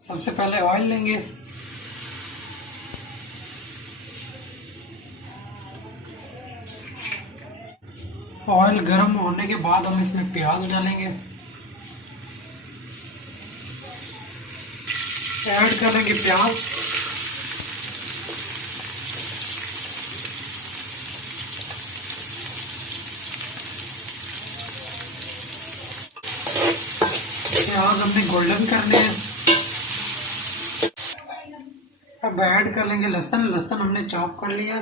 सबसे पहले ऑयल लेंगे। ऑयल गर्म होने के बाद हम इसमें प्याज डालेंगे। ऐड करेंगे प्याज। प्याज हमने गोल्डन करने हैं। अब ऐड कर लेंगे लहसुन। लहसुन हमने चॉप कर लिया।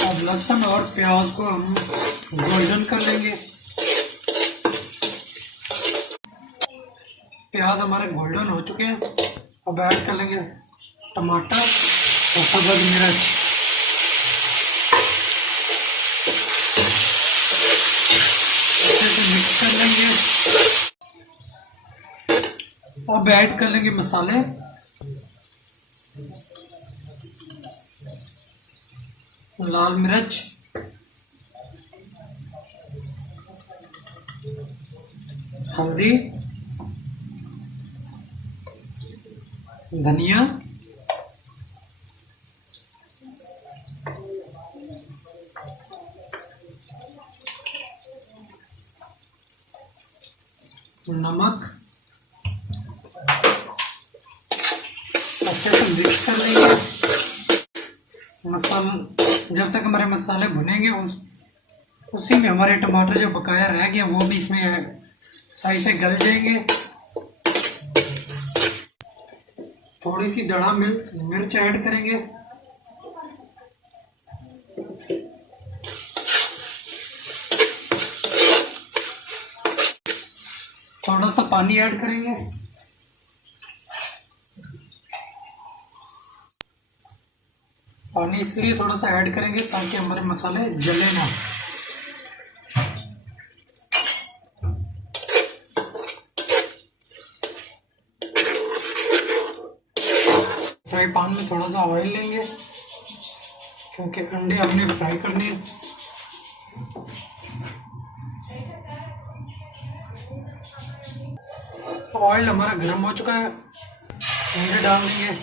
अब लहसुन और प्याज को हम गोल्डन कर लेंगे। प्याज हमारे गोल्डन हो चुके हैं। अब ऐड कर लेंगे टमाटर और सब्ज मिर्च। अच्छे से मिक्स कर लेंगे। अब ऐड कर लेंगे मसाले। लाल मिर्च, हल्दी, धनिया, नमक। अच्छे से मिक्स कर लेंगे। मसाला जब तक हमारे मसाले भुनेंगे उसी में हमारे टमाटर जो बकाया रह गया वो भी इसमें सही से गल जाएंगे। थोड़ी सी दड़ा मिर्च ऐड करेंगे। थोड़ा सा पानी ऐड करेंगे। पानी इसलिए थोड़ा सा ऐड करेंगे ताकि हमारे मसाले जले ना। फ्राई पैन में थोड़ा सा ऑयल लेंगे क्योंकि अंडे हमने फ्राई करने हैं। ऑयल हमारा गर्म हो चुका है। अंडे डाल देंगे।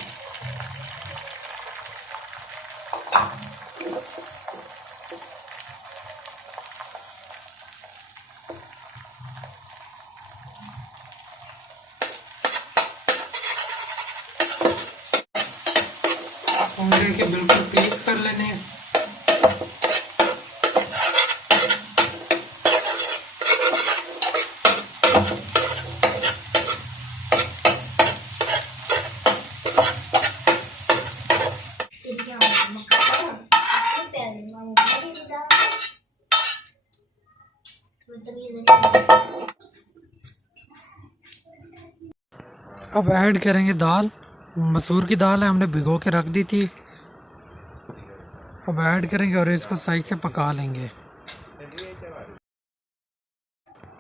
अंडे के बिल्कुल पीस कर लेने हैं। अब ऐड करेंगे दाल। मसूर की दाल है, हमने भिगो के रख दी थी। अब ऐड करेंगे और इसको सही से पका लेंगे।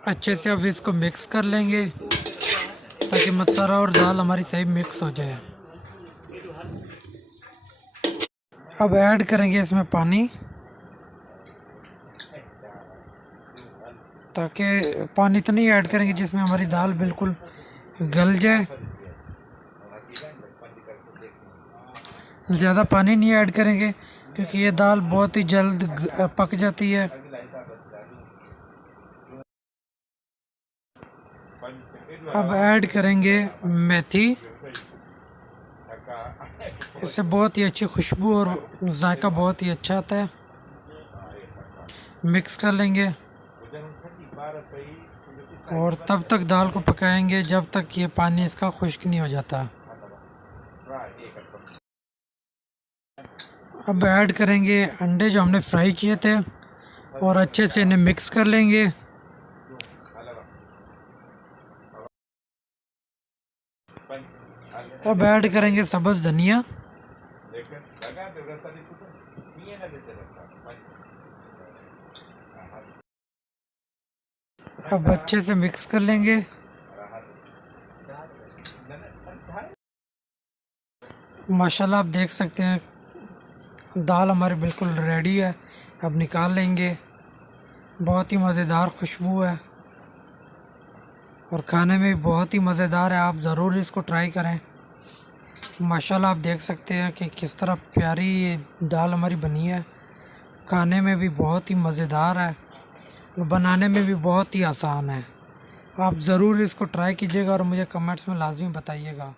अच्छे से अब इसको मिक्स कर लेंगे ताकि मसाला और दाल हमारी सही मिक्स हो जाए। अब ऐड करेंगे इसमें पानी ताकि पानी तो नहीं ऐड करेंगे जिसमें हमारी दाल बिल्कुल गल जाए। ज़्यादा पानी नहीं ऐड करेंगे क्योंकि ये दाल बहुत ही जल्द पक जाती है। अब ऐड करेंगे मेथी। इससे बहुत ही अच्छी खुशबू और जायका बहुत ही अच्छा आता है। मिक्स कर लेंगे और तब तक दाल को पकाएंगे जब तक ये पानी इसका खुश्क नहीं हो जाता। अब ऐड करेंगे अंडे जो हमने फ्राई किए थे और अच्छे से इन्हें मिक्स कर लेंगे। अब ऐड करेंगे सब्ज़ धनिया। अब अच्छे से मिक्स कर लेंगे। माशाल्लाह आप देख सकते हैं दाल हमारी बिल्कुल रेडी है। अब निकाल लेंगे। बहुत ही मज़ेदार खुशबू है। और खाने में भी बहुत ही मज़ेदार है। आप ज़रूर इसको ट्राई करें। माशाल्लाह आप देख सकते हैं कि किस तरह प्यारी ये दाल हमारी बनी है। खाने में भी बहुत ही मज़ेदार है और बनाने में भी बहुत ही आसान है। आप ज़रूर इसको ट्राई कीजिएगा और मुझे कमेंट्स में लाजमी बताइएगा।